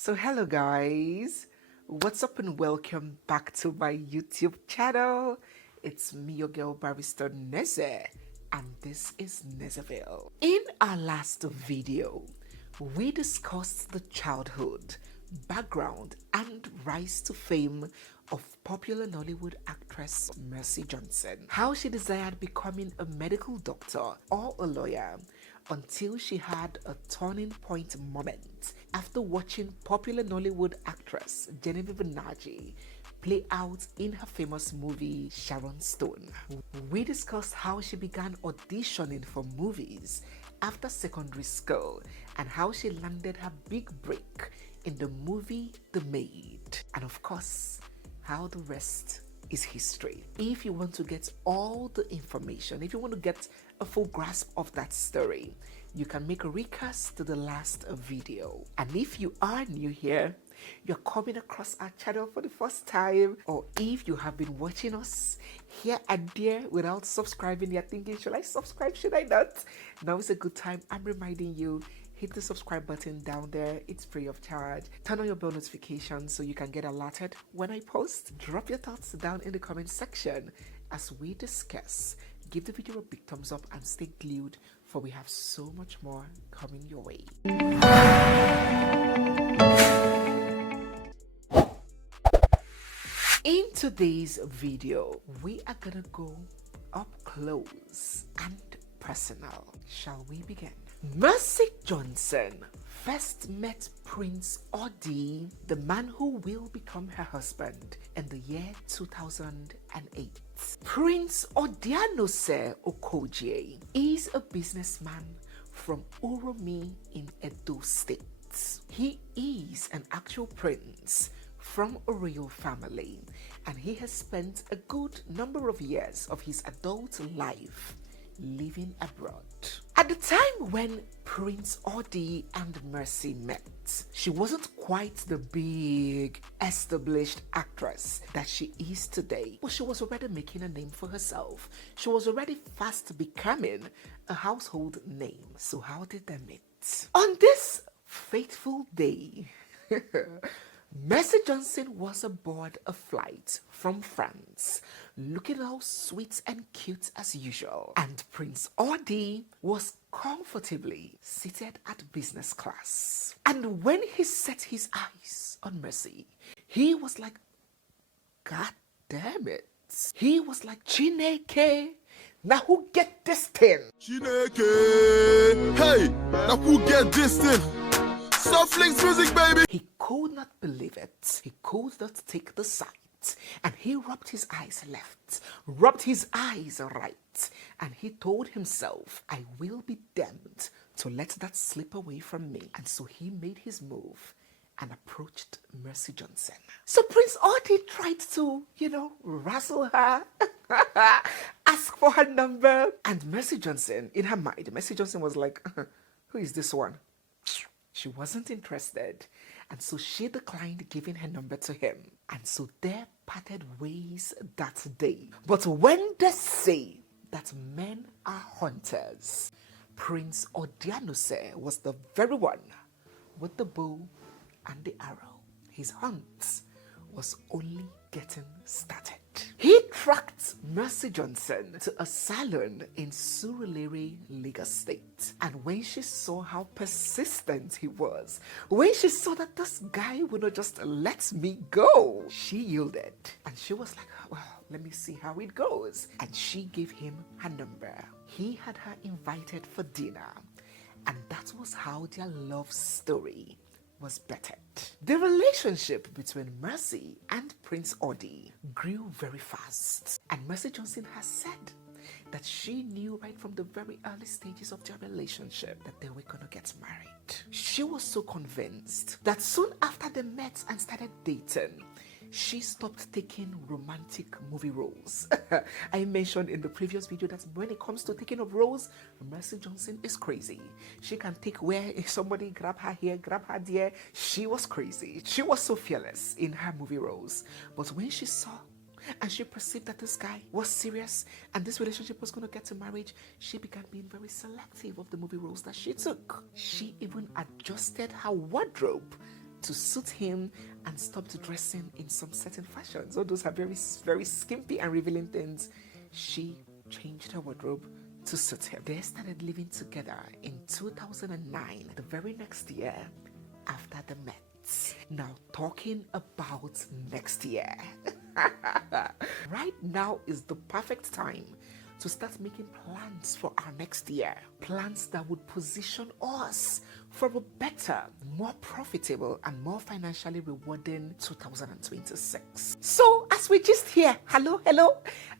So hello guys, what's up and welcome back to my YouTube channel. It's me, your girl barrister Neze, and this is Nezeville. In our last video, we discussed the childhood, background, and rise to fame of popular Nollywood actress Mercy Johnson. How she desired becoming a medical doctor or a lawyer until she had a turning point moment after watching popular Nollywood actress Genevieve Naji play out in her famous movie Sharon Stone. We discussed how she began auditioning for movies after secondary school and how she landed her big break in the movie The Maid. And of course, how the rest is history. If you want to get all the information, if you want to get a full grasp of that story, you can make a recast to the last video. And if you are new here, you're coming across our channel for the first time, or if you have been watching us here and there without subscribing, you're thinking, should I subscribe, should I not? Now is a good time. I'm reminding you, hit the subscribe button down there. It's free of charge. Turn on your bell notifications so you can get alerted when I post. Drop your thoughts down in the comment section as we discuss. Give the video a big thumbs up and stay glued, for we have so much more coming your way. In today's video, we are gonna go up close and personal. Shall we begin? Mercy Johnson first met Prince Odi, the man who will become her husband, in the year 2008. Prince Odianose Okoje is a businessman from Uromi in Edo State. He is an actual prince from a royal family, and he has spent a good number of years of his adult life living abroad. At the time when Prince Odi and Mercy met, she wasn't quite the big established actress that she is today, but she was already making a name for herself. She was already fast becoming a household name. So how did they meet? On this fateful day, Mercy Johnson was aboard a flight from France, looking all sweet and cute as usual, and Prince Odi was comfortably seated at business class. And when he set his eyes on Mercy, he was like, God damn it. He was like, Chineke, now who get this thing? Chineke, hey, now who get this thing? Soft Links music, baby. He could not believe it. He could not take the sight. And he rubbed his eyes left, rubbed his eyes right, and he told himself, I will be damned to let that slip away from me. And so he made his move and approached Mercy Johnson. So Prince Odi tried to, razzle her, ask for her number. And Mercy Johnson, in her mind, Mercy Johnson was like, who is this one? She wasn't interested, and so she declined giving her number to him. And so they parted ways that day. But when they say that men are hunters, Prince Odianose was the very one with the bow and the arrow. His hunt was only getting started. He tracked Mercy Johnson to a salon in Surulere, Lagos State. And when she saw how persistent he was, when she saw that this guy would not just let me go, she yielded. And she was like, well, let me see how it goes. And she gave him her number. He had her invited for dinner. And that was how their love story was bettered. The relationship between Mercy and Prince Odi grew very fast, and Mercy Johnson has said that she knew right from the very early stages of their relationship that they were gonna get married. She was so convinced that soon after they met and started dating, she stopped taking romantic movie roles. I mentioned in the previous video that when it comes to taking of roles, Mercy Johnson is crazy. She can take where if somebody grab her here, grab her there. She was crazy. She was so fearless in her movie roles. But when she saw and she perceived that this guy was serious and this relationship was going to get to marriage, she began being very selective of the movie roles that she took. She even adjusted her wardrobe to suit him and stopped dressing in some certain fashions. All those are very, very skimpy and revealing things. She changed her wardrobe to suit him. They started living together in 2009, the very next year after the met. Now, talking about next year. Right now is the perfect time to start making plans for our next year. Plans that would position us for a better, more profitable, and more financially rewarding 2026. So, as we just here, hello,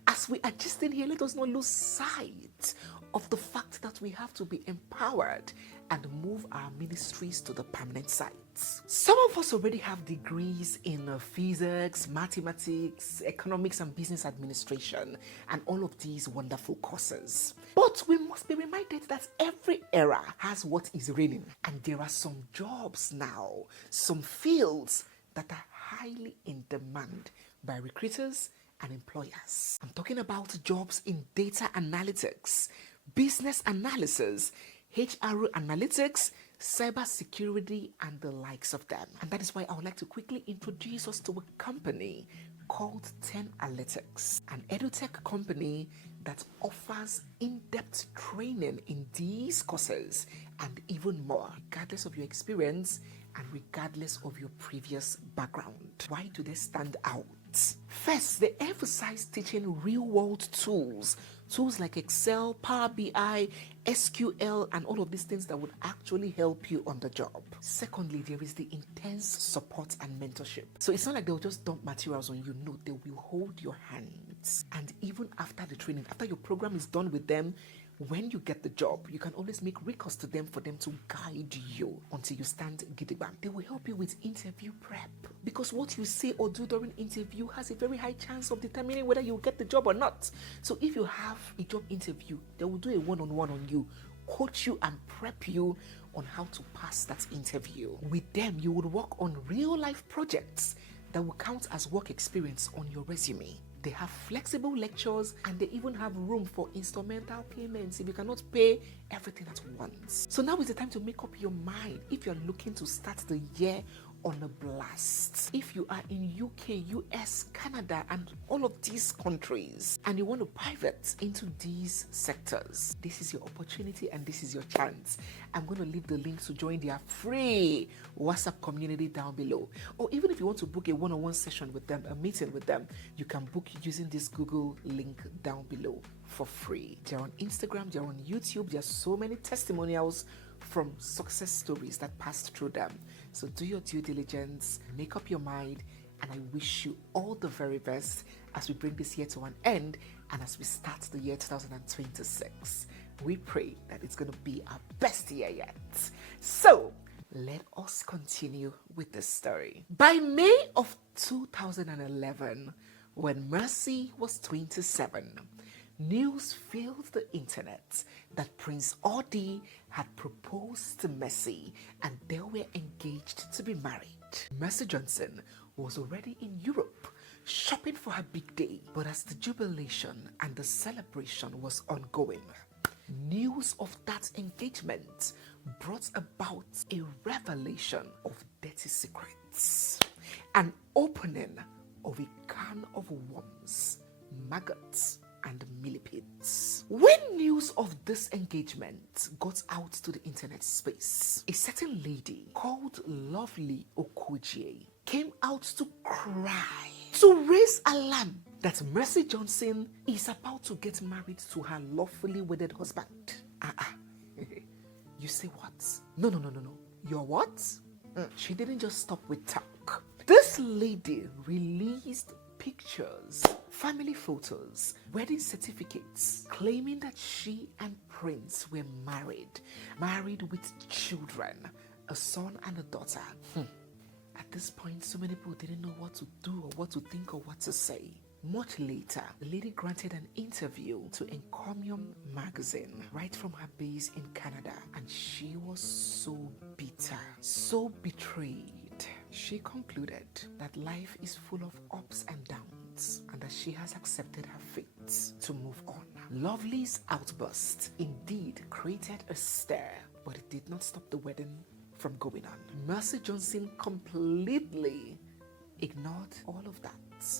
as we are just in here, let us not lose sight of the fact that we have to be empowered and move our ministries to the permanent sites. Some of us already have degrees in physics, mathematics, economics, and business administration, and all of these wonderful courses. But we must be reminded that every era has what is reigning, and there are some jobs now, some fields that are highly in demand by recruiters and employers. I'm talking about jobs in data analytics, business analysis, HR analytics, cybersecurity, and the likes of them. And that is why I would like to quickly introduce us to a company called 10 Analytics, an edutech company that offers in-depth training in these courses and even more, regardless of your experience and regardless of your previous background. Why do they stand out? First, they emphasize teaching real-world tools like Excel, Power BI, SQL, and all of these things that would actually help you on the job. Secondly, there is the intense support and mentorship. So it's not like they'll just dump materials on you. No, they will hold your hands. And even after the training, after your program is done with them, when you get the job, you can always make recourse to them for them to guide you until you stand gidigba. They will help you with interview prep, because what you say or do during interview has a very high chance of determining whether you get the job or not. So if you have a job interview, they will do a one-on-one on you, coach you and prep you on how to pass that interview. With them, you would work on real-life projects that will count as work experience on your resume. They have flexible lectures, and they even have room for instrumental payments if you cannot pay everything at once. So now is the time to make up your mind if you're looking to start the year on a blast. If you are in UK, US, Canada, and all of these countries, and you want to pivot into these sectors, this is your opportunity and this is your chance. I'm going to leave the link to join their free WhatsApp community down below. Or even if you want to book a one-on-one session with them, a meeting with them, you can book using this Google link down below for free. They're on Instagram, they're on YouTube. There are so many testimonials from success stories that passed through them. So do your due diligence, make up your mind, and I wish you all the very best as we bring this year to an end and as we start the year 2026. We pray that it's going to be our best year yet. So let us continue with the story. By May of 2011, when Mercy was 27, news filled the internet that Prince Audi had proposed to Mercy and they were engaged to be married. Mercy Johnson was already in Europe shopping for her big day, but as the jubilation and the celebration was ongoing, news of that engagement brought about a revelation of dirty secrets, an opening of a can of worms, maggots, and millipedes. When news of this engagement got out to the internet space, a certain lady called Lovely Okojie came out to cry, to raise alarm that Mercy Johnson is about to get married to her lawfully wedded husband. You say what? No. You're what? She didn't just stop with talk. This lady released pictures, family photos, wedding certificates, claiming that she and Prince were married with children, a son and a daughter. At this point, so many people didn't know what to do or what to think or what to say. Much later, the lady granted an interview to Encomium magazine right from her base in Canada, and she was so bitter, so betrayed. She concluded that life is full of ups and downs and that she has accepted her fate to move on. Lovely's outburst indeed created a stir, but it did not stop the wedding from going on. Mercy Johnson completely ignored all of that.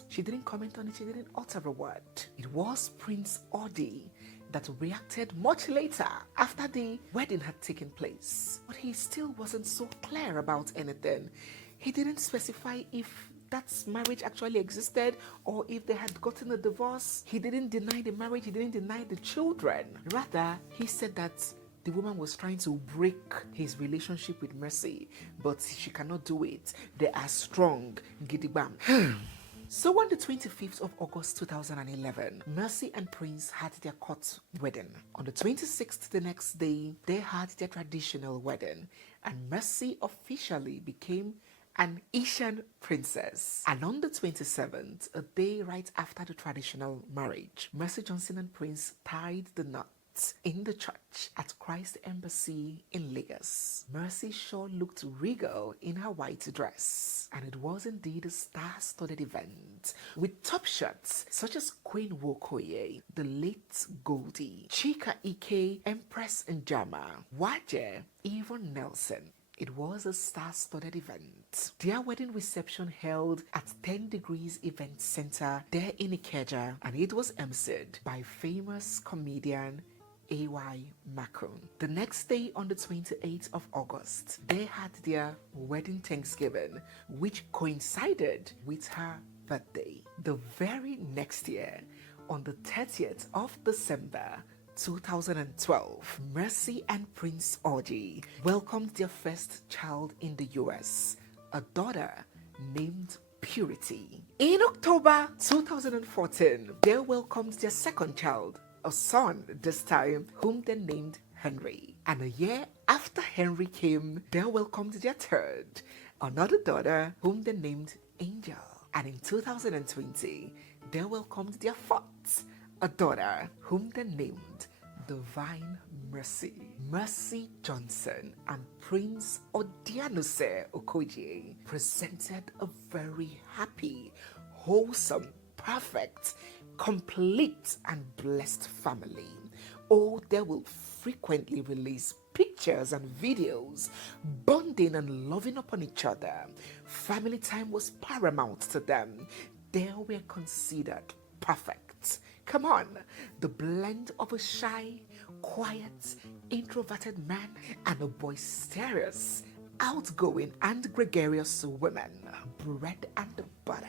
She didn't comment on it, she didn't utter a word. It was Prince Audi that reacted much later after the wedding had taken place. But he still wasn't so clear about anything. He didn't specify if that marriage actually existed or if they had gotten a divorce. He didn't deny the marriage, he didn't deny the children. Rather, he said that the woman was trying to break his relationship with Mercy, but she cannot do it. They are strong. Gidigam. So on the 25th of August 2011, Mercy and Prince had their court wedding. On the 26th, the next day, they had their traditional wedding, and Mercy officially became an Asian princess. And on the 27th, a day right after the traditional marriage, Mercy Johnson and Prince tied the knot in the church at Christ Embassy in Lagos. Mercy sure looked regal in her white dress, and it was indeed a star-studded event with top shots such as Queen Wokoye, the late Goldie, Chika Ike, Empress Njama, Waje, Yvonne Nelson. It was a star-studded event. Their wedding reception held at 10 Degrees Event Center there in Ikeja, and it was emceed by famous comedian A.Y. Macron. The next day, on the 28th of August, they had their wedding Thanksgiving, which coincided with her birthday. The very next year, on the 30th of December 2012, Mercy and Prince Audi welcomed their first child in the US, a daughter named Purity. In October 2014, they welcomed their second child, a son this time, whom they named Henry. And a year after Henry came, they welcomed their third, another daughter, whom they named Angel. And in 2020, they welcomed their fourth, a daughter, whom they named Divine Mercy. Mercy Johnson and Prince Odianose Okoye presented a very happy, wholesome, perfect, complete and blessed family. Oh, they will frequently release pictures and videos, bonding and loving upon each other. Family time was paramount to them. They were considered perfect. Come on, the blend of a shy, quiet, introverted man and a boisterous, outgoing and gregarious woman. Bread and butter.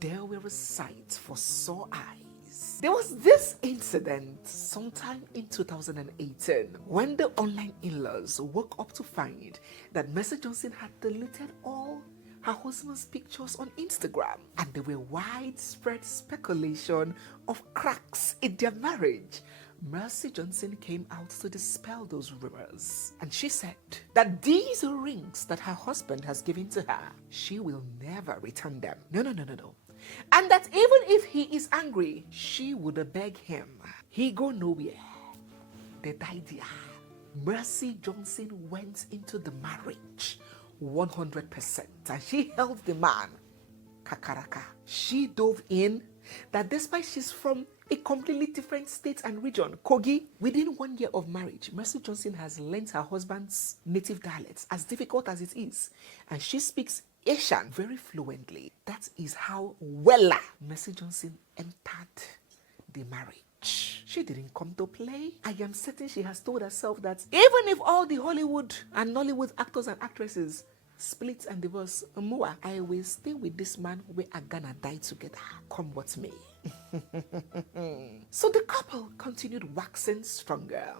There were a sight for sore eyes. There was this incident sometime in 2018 when the online in-laws woke up to find that Mercy Johnson had deleted all her husband's pictures on Instagram, and there were widespread speculation of cracks in their marriage. Mercy Johnson came out to dispel those rumors, and she said that these rings that her husband has given to her, she will never return them. No. And that even if he is angry, she would beg him. He go nowhere. They died there. Mercy Johnson went into the marriage 100%, and she held the man kakaraka. She dove in that despite she's from a completely different state and region, Kogi, within 1 year of marriage, Mercy Johnson has learnt her husband's native dialects, as difficult as it is, and she speaks Asian very fluently. That is how Wella Mercy Johnson entered the marriage. She didn't come to play. I am certain she has told herself that even if all the Hollywood and Nollywood actors and actresses split and divorce, I will stay with this man. We are gonna die together, come what may. So the couple continued waxing stronger,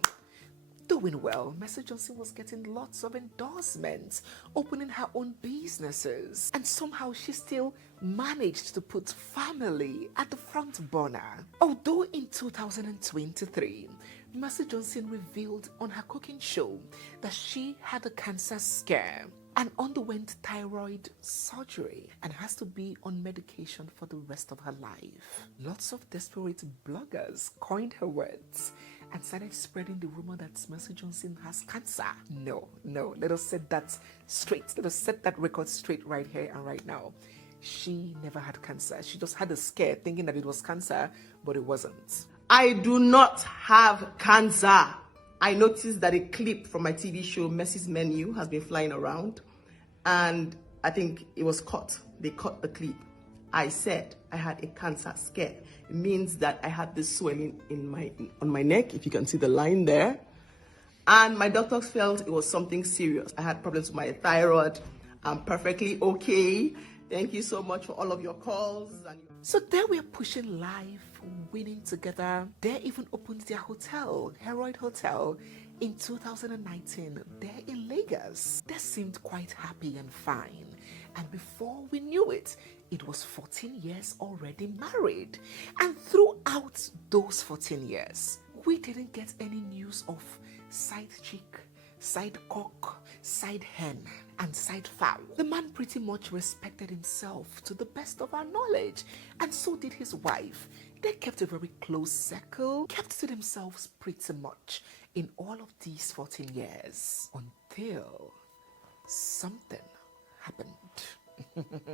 doing well. Mercy Johnson was getting lots of endorsements, opening her own businesses, and somehow she still managed to put family at the front burner. Although in 2023, Mercy Johnson revealed on her cooking show that she had a cancer scare and underwent thyroid surgery and has to be on medication for the rest of her life. Lots of desperate bloggers coined her words and started spreading the rumor that Mercy Johnson has cancer. No, let us set that straight. Let us set that record straight right here and right now. She never had cancer. She just had a scare thinking that it was cancer, but it wasn't. I do not have cancer. I noticed that a clip from my TV show, Messi's Menu, has been flying around, and I think it was cut. They cut the clip. I said I had a cancer scare. It means that I had this swelling on my neck, if you can see the line there. And my doctors felt it was something serious. I had problems with my thyroid. I'm perfectly okay. Thank you so much for all of your calls. So there we are pushing life, winning together. They even opened their hotel, Heroid Hotel, in 2019 there in Lagos. They seemed quite happy and fine. And before we knew it, it was 14 years already married. And throughout those 14 years, we didn't get any news of side chick, side cock, side hen, and side fowl. The man pretty much respected himself to the best of our knowledge, and so did his wife. They kept a very close circle, kept to themselves pretty much in all of these 14 years until something happened.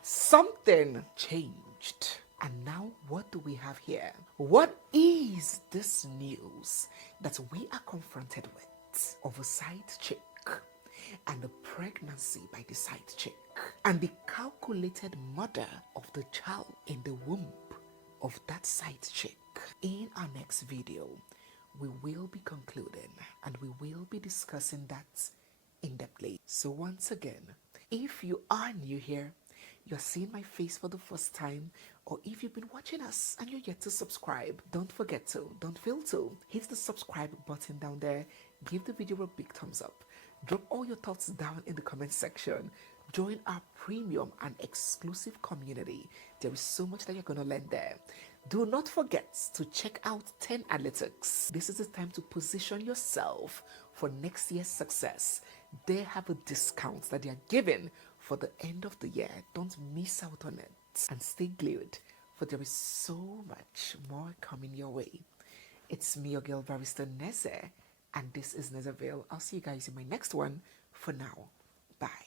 Something changed. And now what do we have here? What is this news that we are confronted with of a side chick and the pregnancy by the side chick and the calculated murder of the child in the womb of that side chick? In our next video, we will be concluding and we will be discussing that in depth. So once again, if you are new here, you're seeing my face for the first time, or if you've been watching us and you're yet to subscribe, don't fail to hit the subscribe button down there. Give the video a big thumbs up. Drop all your thoughts down in the comment section. Join our premium and exclusive community. There is so much that you're going to learn there. Do not forget to check out 10 Analytics. This is the time to position yourself for next year's success. They have a discount that they are giving for the end of the year. Don't miss out on it. And stay glued, for there is so much more coming your way. It's me, your girl, Barrister Neze, and this is Nezeville. I'll see you guys in my next one. For now, bye.